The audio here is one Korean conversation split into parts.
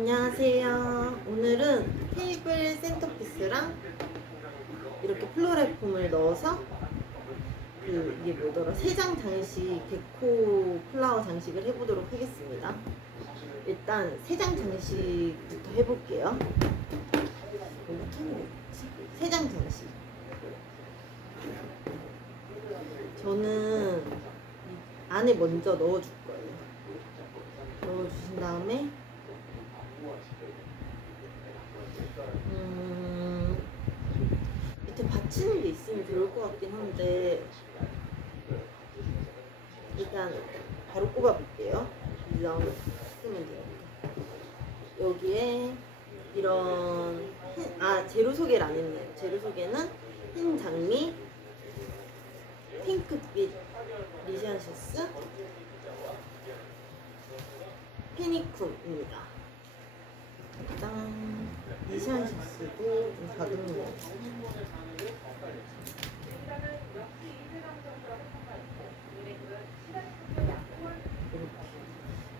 안녕하세요. 오늘은 테이블 센터피스랑 이렇게 플로럴 폼을 넣어서 이게 뭐더라? 세장 장식, 데코 플라워 장식을 해보도록 하겠습니다. 일단 세장 장식부터 해볼게요. 세장 장식. 저는 안에 먼저 넣어줄 거예요. 넣어주신 다음에 밑에 받치는 게 있으면 좋을 것 같긴 한데 일단 바로 꼽아볼게요. 이 다음에 쓰면 돼요. 여기에 이런 재료 소개를 안 했네요. 재료 소개는 흰 장미, 핑크빛 리시안시스, 페니쿰입니다. 짠! 리시안시스도 좀 가득네요.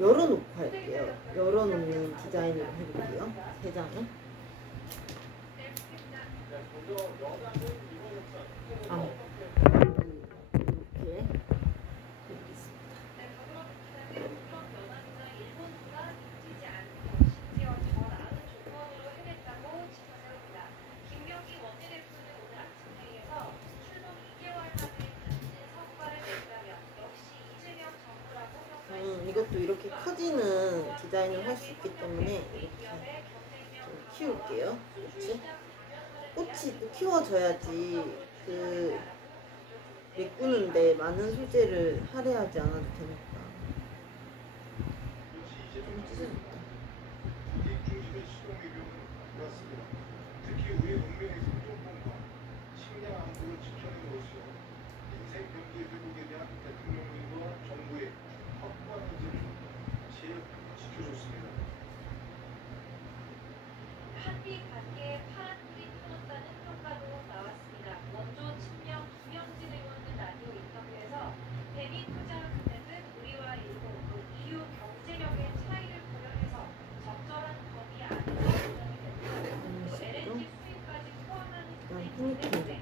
열어놓고 할게요. 열어놓는 디자인으로 해볼게요. 세 장을. 이렇게 이것도 이렇게 커지는 디자인을 할 수 있기 때문에 이렇게 좀 키울게요. 그렇지? 꽃이 또 키워져야지 메꾸는데 많은 소재를 할애하지 않아도 되니까.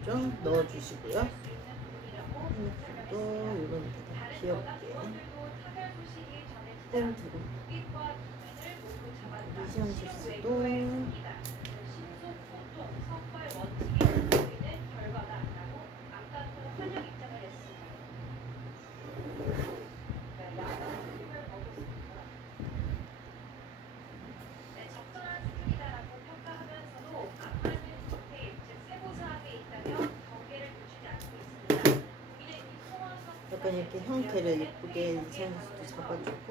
좀 넣어주시고요. 또 이런 귀엽게 땡트로 리시안시스도 약간 이렇게 형태를 예쁘게 리시안시스도 잡아주고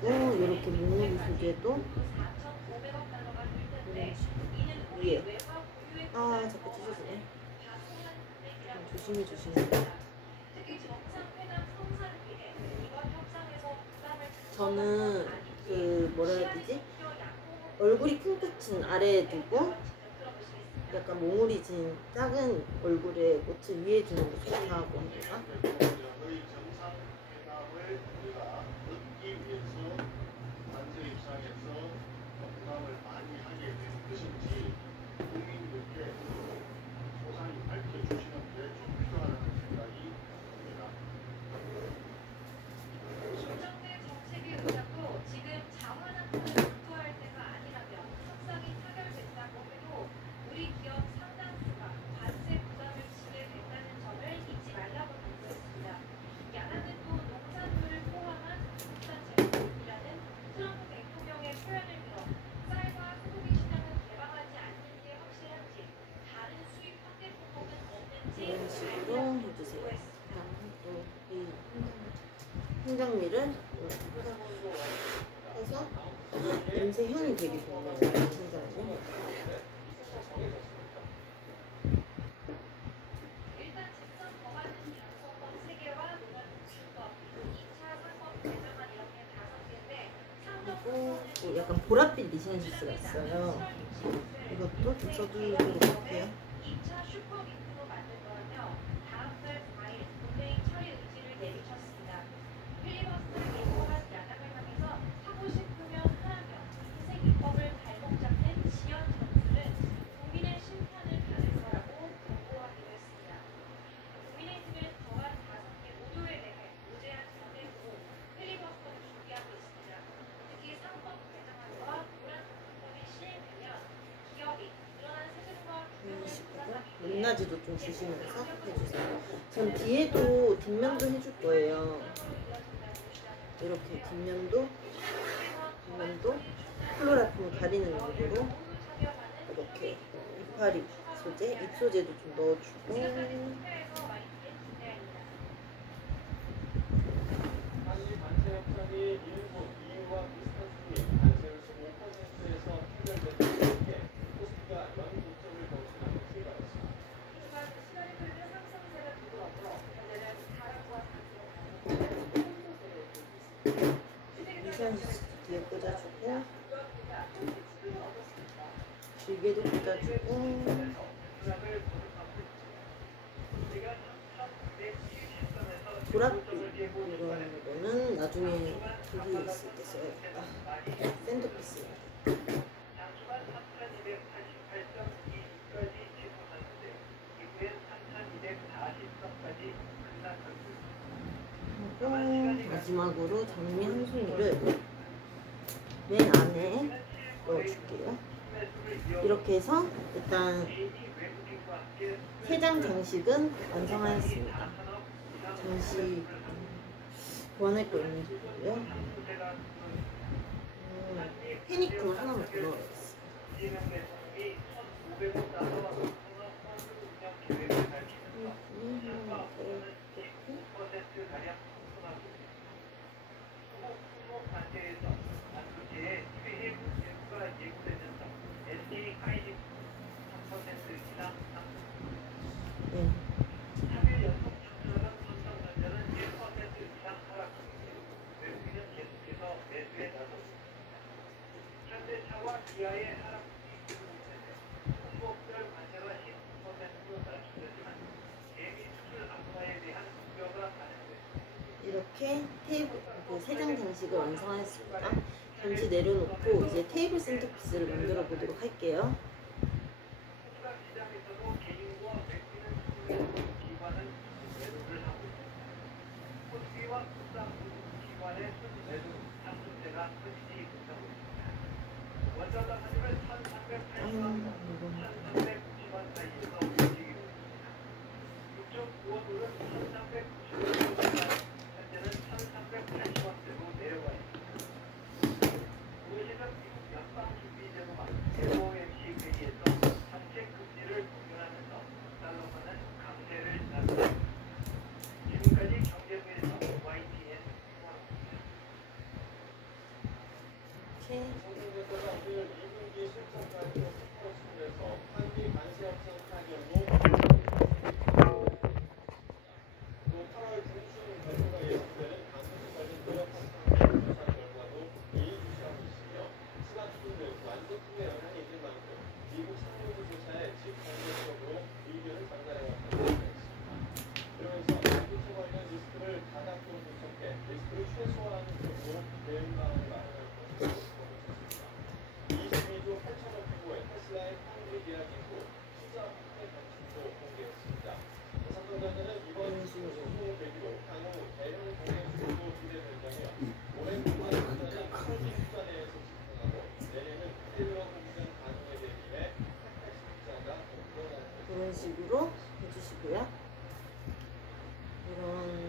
그리고 이렇게 목록 소재도 위에 자꾸 찢어지네. 조심히 저는 뭐라 해야 되지? 얼굴이 큰 꽃은 아래에 두고 약간 몽울이 진 작은 얼굴에 꽃을 위에 두는 게 좋다고 합니다. 이런 식으로 해주세요. 또 이 흰장미를 해서 냄새 향이 되게 좋네요. 흰장미. 그리고 약간 보랏빛 리시안시스가 있어요. 이것도 써주도록 할게요. 높낮이도 좀 주시면서 해주세요. 전 뒤에도 뒷면도 해줄 거예요. 이렇게 뒷면도 플로라품을 가리는 용도로 이렇게 이파리 소재, 잎 소재도 좀 넣어주고. 미션시스 뒤에 꽂아주고, 길게도 꽂아주고. 보랏빛 이런 거는 나중에 글이 있을 때 써야겠다. 샌드피스. 마지막으로 장미 한 송이를 맨 안에 넣어줄게요. 이렇게 해서 일단 3장 장식은 완성하였습니다. 장식 보완할 거 있는데요. 페니크 하나만 더 넣어야겠어. 이렇게 테이블, 3장 장식을 완성하였습니다. 잠시 내려놓고 이제 테이블 센터피스를 만들어 보도록 할게요. 이런 식으로 해주시고요.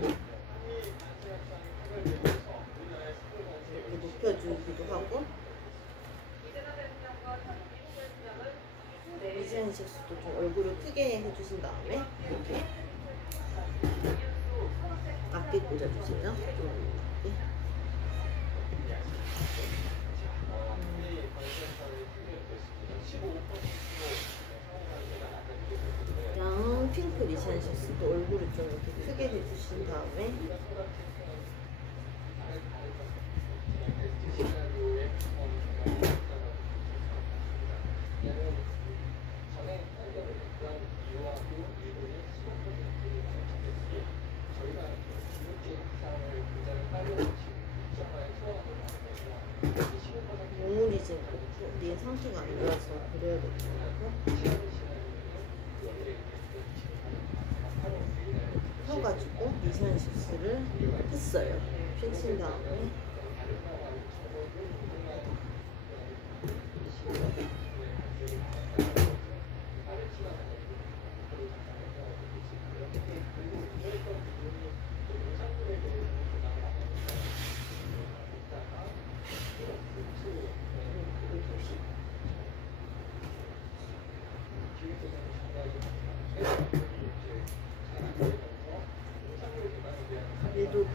이렇게 높여주기도 하고, 미지안식수도 좀 얼굴을 크게 해주신 다음에 이렇게 낮게 꽂아주세요. 그냥 핑크 리시안식스도 얼굴을 좀 이렇게 크게 해주신 다음에 몽울이 지금 네 상태가 안 좋아서 그래야 될 것 같고, 펴가지고 리시안식스를 했어요. 펼친 다음에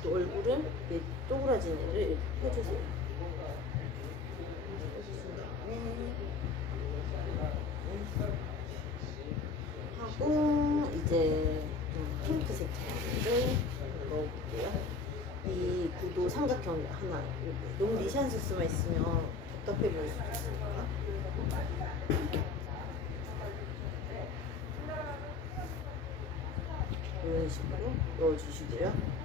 그 얼굴을 이렇게 쪼그라진 애를 이렇게 펴주세요. 펴주신 다음에 하고 이제 핑크색 자를 넣어볼게요. 이 구도 삼각형 하나. 너무 리시안 소스만 있으면 답답해 보일 수도 있으니까. 이런 식으로 넣어주시고요.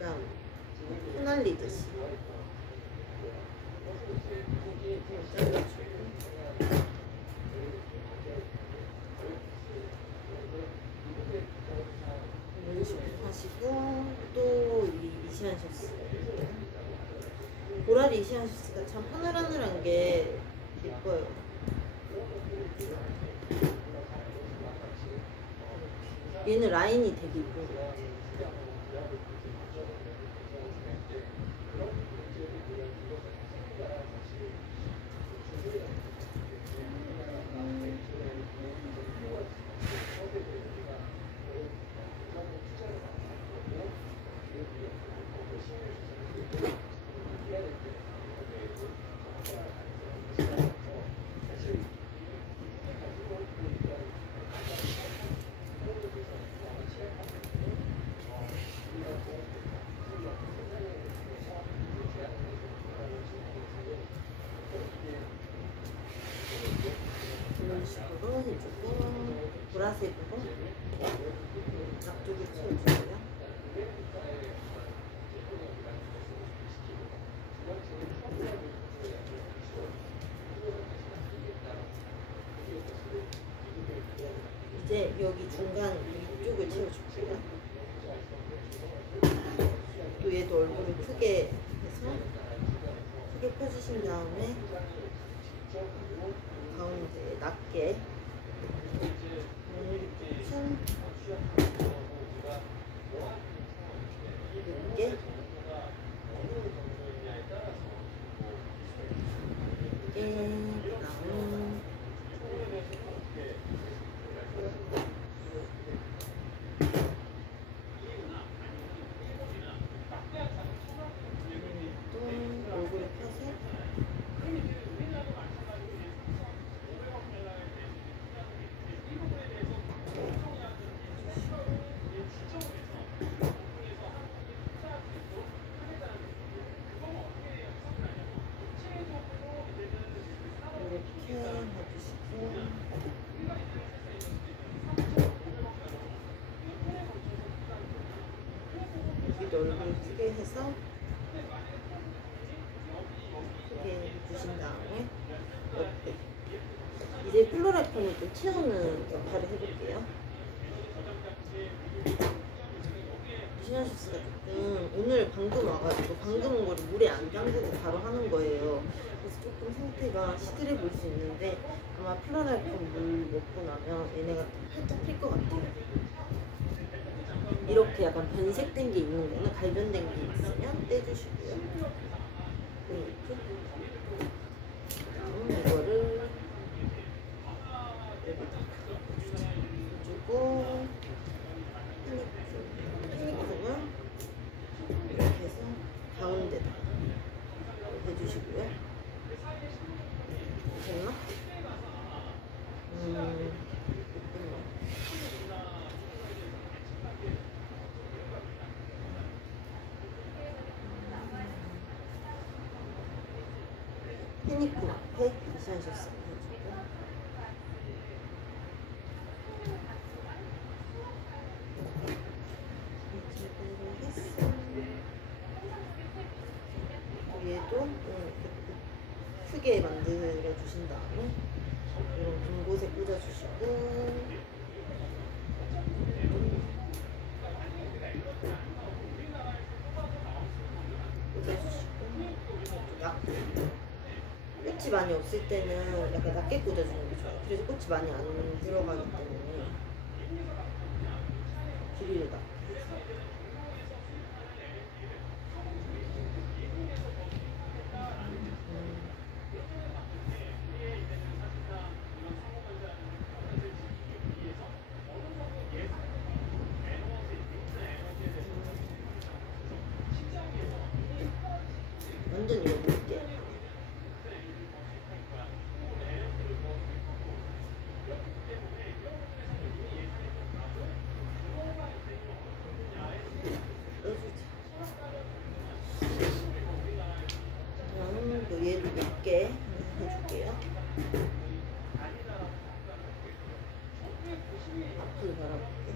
약간 휘날리듯이 이런 식으로 하시고, 또 이 리시안 소스, 보라 리시안 소스가 참 하늘하늘한 게 예뻐요. 얘는 라인이 되게 예쁜 것 같아요. 이런 식으로 해주고, 보라색으로 앞쪽에 채워주고요. 이제 여기 중간 위쪽을 채워줄게요. 또 얘도 얼굴을 크게 해서 크게 펴주신 다음에 가운데 낮게 눈빛은 이렇게 그다음 또 얼굴에 펴서 이렇게 해주시고, 여기도 얼굴 크게 해서 크게 해주신 다음에 옆에 이제 플로라톤을 또 채우는 역할을 해볼게요. 리시안 소스가 조금 오늘 방금 와가지고 방금 온 거를 물에 안 담그고 바로 하는 거예요. 그래서 조금 상태가 시들해 보일 수 있는데 아마 플로라톤 물 먹고 나면 얘네가 살짝 필 것 같아요. 이렇게 약간 변색된 게 있는 거는, 갈변된 게 있으면 떼주시고요. 이렇게 이거를 여기다 해주고, 페니크를 이렇게 해서 가운데다 해주시고요. 됐나? 페니크 앞에 리시안 소스 해주고, 얘도 크게 만들어 주신 다음에 이런 긴 곳에 꽂아주시고, 꽂아주시고, 약 꽃이 많이 없을 때는 약간 낮게 꽂아주는 게 좋아요. 그래서 꽃이 많이 안 들어가기 때문에 길이를 낮게. 완전 이거 볼게. 그럼 또 얘도 몇개 해줄게요. 앞을 바라볼게.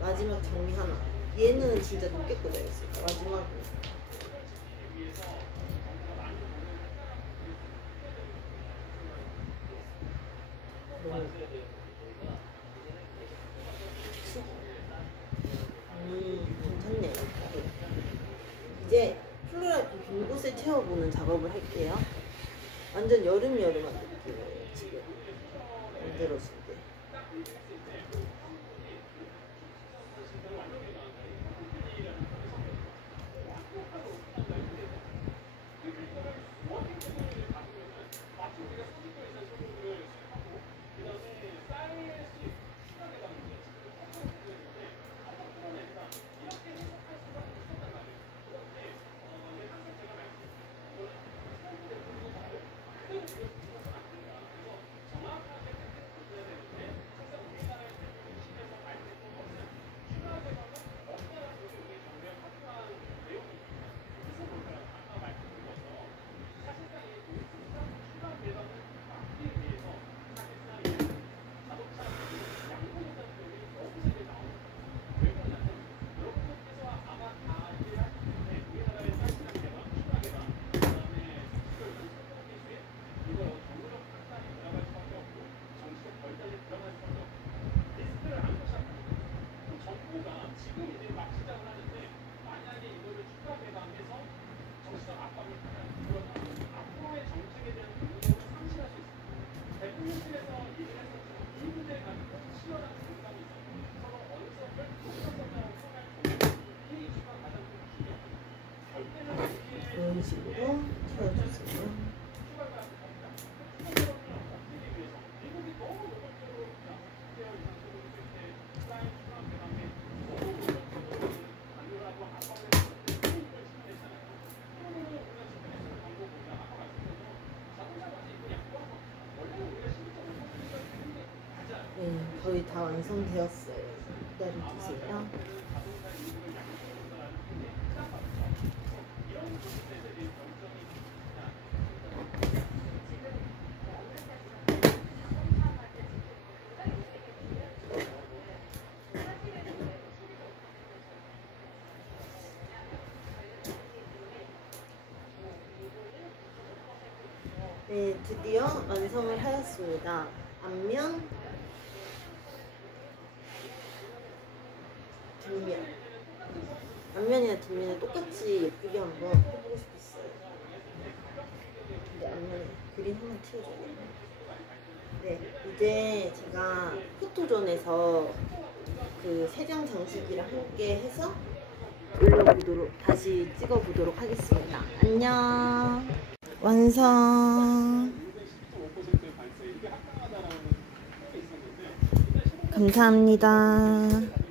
마지막 정리 하나. 얘는 진짜 높게 꽂아야겠어. 마지막으로. 괜찮네요. 이제 플로라이프 빈 곳을 채워보는 작업을 할게요. 완전 여름한 느낌이에요. 지금 만들어줄 때. 이런 식으로 채워주세요. 네, 거의 다 완성되었어요. 기다려주세요. 네, 드디어 완성을 하였습니다. 앞면, 뒷면. 앞면이나 뒷면을 똑같이 예쁘게 한번 해보고 싶었어요. 근데 앞면에 그림 한번 튀어줘야겠네. 네, 이제 제가 포토존에서 그 세장 장식이랑 함께 해서 올려보도록, 다시 찍어보도록 하겠습니다. 안녕. 완성. 감사합니다.